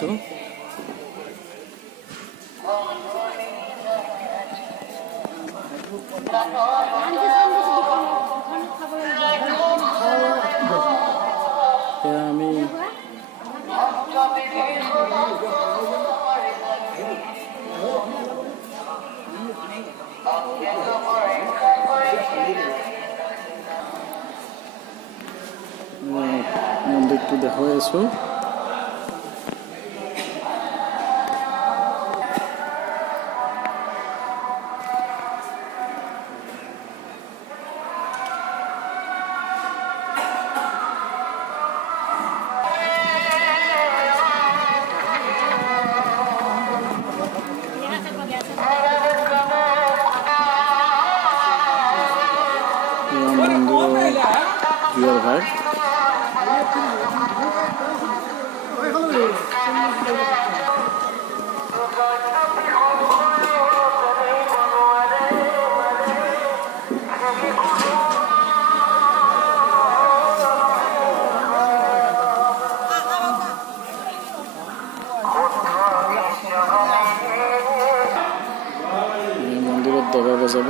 আছোঁ। এতিয়া আমি মন্দিৰটো দেখুৱাই আছোঁ। ভাই মন্দিৰত দবা বজাব।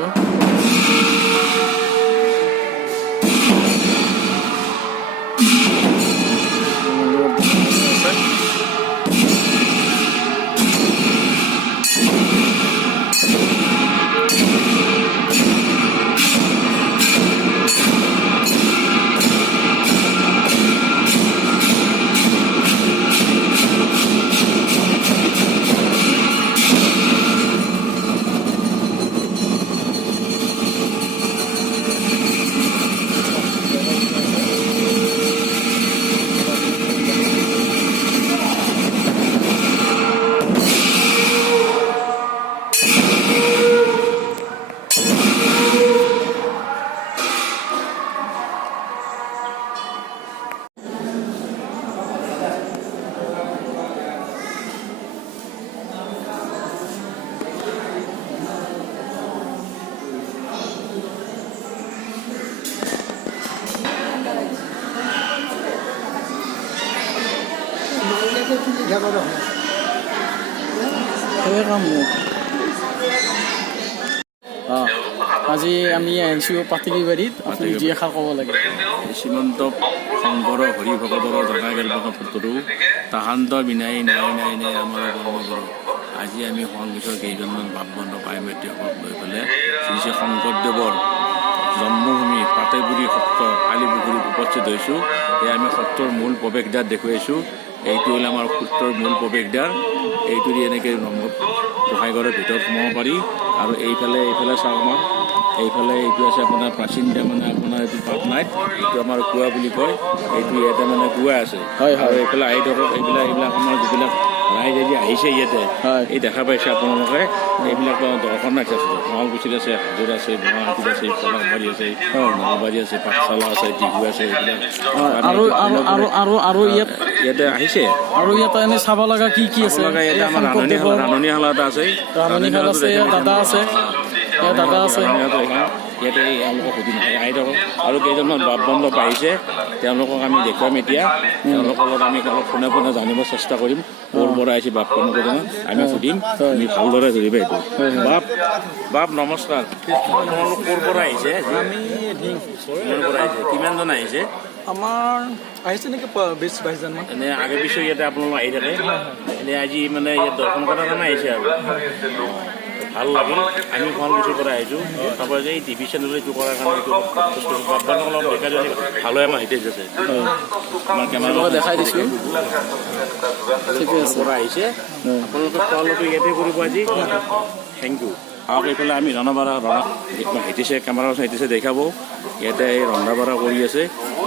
আজি আমি আহিছোঁ পাতিলিবাৰীত। আপুনি যি এষাৰ ক'ব লাগে। শ্ৰীমন্ত শংকৰ হৰি ভকতৰ জনা গেলপথ পুত্ৰো তাহান্ত বিনাই নাই নাই নাই আমাৰ কৰ্মগুৰু। আজি আমি সংগীতৰ কেইজনমান ভাৱবন্ধ পাই মাতৃসকলক লৈ পেলাই শ্ৰী শ্ৰী শংকৰদেৱৰ জন্মভূমি পাতেগুৰি সত্ৰ আলিপুখুৰীত উপস্থিত হৈছোঁ। এয়া আমি সত্ৰৰ মূল প্ৰৱেশদ্বাৰ দেখুৱাইছোঁ। এইটো হ'ল আমাৰ সত্ৰৰ মূল প্ৰৱেশদ্বাৰ। এইটো দি এনেকৈ গোসাঁইঘৰৰ ভিতৰত সোমাব পাৰি। আৰু এইফালে চাওঁ আমাৰ এইফালে এইটো আছে আপোনাৰ প্ৰাচীন মানে আপোনাৰ এইটো পাটনাইট, এইটো আমাৰ কুঁৱা বুলি কয়। এইটো ইয়াতে মানে কুঁৱা আছে। আৰু এইফালে আহি ধৰক এইবিলাক আমাৰ যিবিলাক ৰাইজ আজি আহিছে ইয়াতে এই দেখা পাইছে আপোনালোকে। এইবিলাক দৰ্শনাৰ্থী আছে, শুৱালকুছিত আছে, হাজোত আছে, গুৱাহাটীত আছে, পলাশবাৰী আছে, নলবাৰী আছে, পাঠশালা আছে, টিহু আছে। এইবিলাক আৰু ইয়াতে আহিছে। আৰু ইয়াতে এনে চাব লগা কি কি আছে? ইয়াতে আমাৰ ৰান্ধনীশালা এটা আছে, দাদা আছে, ইয়াতে এওঁলোকক সুধি নাথাকে আহি থাকক। আৰু কেইজনমান ভাৱবন্ধ পাইছে, তেওঁলোকক আমি দেখুৱাম এতিয়া। তেওঁলোকৰ লগত আমি অলপ পোনে পোনে জানিব চেষ্টা কৰিম ক'ৰ পৰা আহিছে বাপজনক আমি সুধিম। আমি ভালদৰে ধৰিবা এইটো। বাপ নমস্কাৰ। আপোনালোক ক'ৰ পৰা আহিছে? কিমানজন আহিছে? আমাৰ আহিছে নেকি 20-22জনমান। এনে আগে পিছে ইয়াতে আপোনালোক আহি থাকে। এনে আজি মানে ইয়াত দৰ্শন কৰাৰ কাৰণে আহিছে আৰু ভাল লাগিল। আমি শুৱালকুছিৰ পৰা আহিছোঁ। তাৰপৰা যে এই টিভি চেনেল এইটো কৰাৰ কাৰণে এইটো বাপজনক দেখা যায় ভাল হয়। আমাৰ হিতেজ আছে, আমাৰ কেমেৰা দেখাই দিছোঁ। পৰা আহিছে। আপোনালোকে খোৱা-লোৱাটো ইয়াতে কৰিব আজি। Thank you. আৰু এইফালে আমি ৰন্ধা-বঢ়া হিটিছে কেমেৰা হিটিছে দেখাব। ইয়াতে এই ৰন্ধা-বঢ়া কৰি আছে।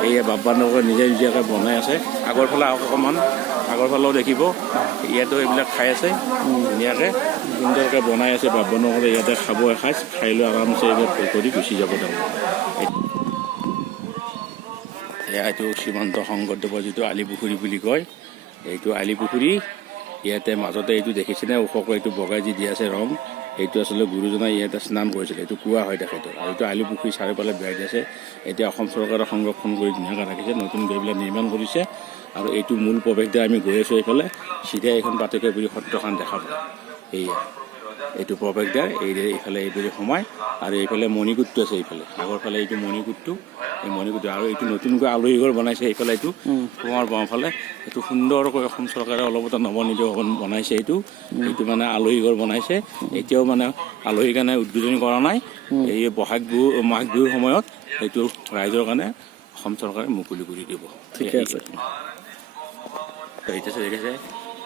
এই বাপজনকে নিজে নিজাকৈ বনাই আছে। আগৰ ফালে অকণমান আগৰ ফালেও দেখিব। ইয়াতো এইবিলাক খাই আছে ধুনীয়াকৈ সুন্দৰকৈ বনাই আছে। বাপজনসকলে ইয়াতে খাব এসাঁজ, খাই লৈ আৰামছে এইবিলাক কৰি গুচি যাব তেওঁলোকে। এইটো শ্ৰীমন্ত শংকৰদেৱৰ যিটো আলিপুখুৰী বুলি কয়, এইটো আলিপুখুৰী। ইয়াতে মাজতে এইটো দেখিছেনে ওখকৈ এইটো বগাই যি দি আছে ৰং, এইটো আচলতে গুৰুজনাই ইয়াতে স্নান কৰিছিলে। এইটো কুঁৱা হয় তেখেতৰ। আৰু এইটো আলিপুখুৰী চাৰিওফালে বেৰাই দি আছে। এতিয়া অসম চৰকাৰে সংৰক্ষণ কৰি ধুনীয়াকৈ ৰাখিছে, নতুন এইবিলাক নিৰ্মাণ কৰিছে। আৰু এইটো মূল প্ৰৱেশদ্বাৰ আমি গৈ আছোঁ এইফালে চিধা এইখন পাটকাইবাৰী সত্ৰখন দেখা পাওঁ এইয়া এইটো প্ৰৱেশদ্বাৰ এইফালে এইদৰে সোমায় আৰু এইফালে মণিকূটটো আছে এইফালে আগৰ ফালে এইটো মণিকূটটো এই মণিকূটটো আৰু এইটো নতুনকৈ আলহী ঘৰ বনাইছে এইফালে এইটো তোমাৰ বাওঁফালে এইটো সুন্দৰকৈ অসম চৰকাৰে অলপতে নৱনিৰ্মাণ বনাইছে এইটো মানে আলহী ঘৰ বনাইছে এতিয়াও মানে আলহীৰ কাৰণে উদ্বোধনী কৰা নাই এই বহাগ বিহু মাঘ বিহুৰ সময়ত এইটো ৰাইজৰ কাৰণে অসম চৰকাৰে মুকলি কৰি দিব ঠিকে আছে এইটো দেখিছে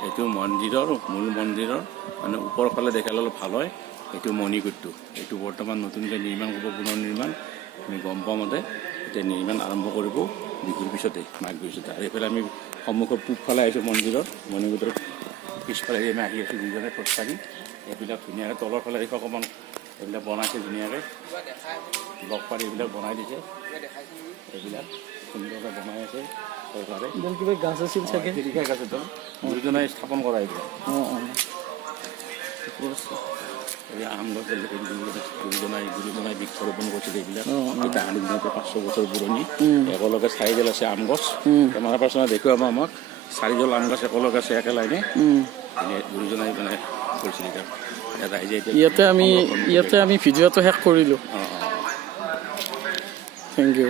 এইটো মন্দিৰৰ মূল মন্দিৰৰ মানে ওপৰৰ ফালে দেখালে অলপ ভাল হয় এইটো মণিকূটটো এইটো বৰ্তমান নতুনকৈ নিৰ্মাণ কৰিব পুনৰ নিৰ্মাণ আমি গম পোৱা মতে এতিয়া নিৰ্মাণ আৰম্ভ কৰিব বিহুৰ পিছতে মাঘ বিহুৰ পিছতে আৰু এইফালে আমি সন্মুখৰ পূবফালে আহিছোঁ মন্দিৰৰ মণিকূটৰ পিছফালে আমি আহি আছোঁ দুজনে খোজকাঢ়ি এইবিলাক ধুনীয়াকৈ তলৰ ফালে দেখি অকণমান এইবিলাক বনাইছে ধুনীয়াকৈ লগ পাৰি এইবিলাক বনাই দিছে এইবিলাক সুন্দৰকৈ বনাই আছে চৰকাৰে কিবা গাছ আছিল চাগে গাছ একদম দুজনে স্থাপন কৰা এইবিলাক এই আম গছ গুৰুজনাই বৃক্ষৰোপণ কৰিছিলে এইবিলাক এতিয়া আনি দিনতে 500 বছৰ পুৰণি একেলগে 4 আছে আম গছ কেমেৰা পাৰ্চনে দেখুৱাব আমাক 4 আম গছ একেলগে আছে একে লাইনে গুৰুজনাই মানে কৰিছিলে ইয়াতে আমি ভিডিঅ'টো শেষ কৰিলোঁ থেংক ইউ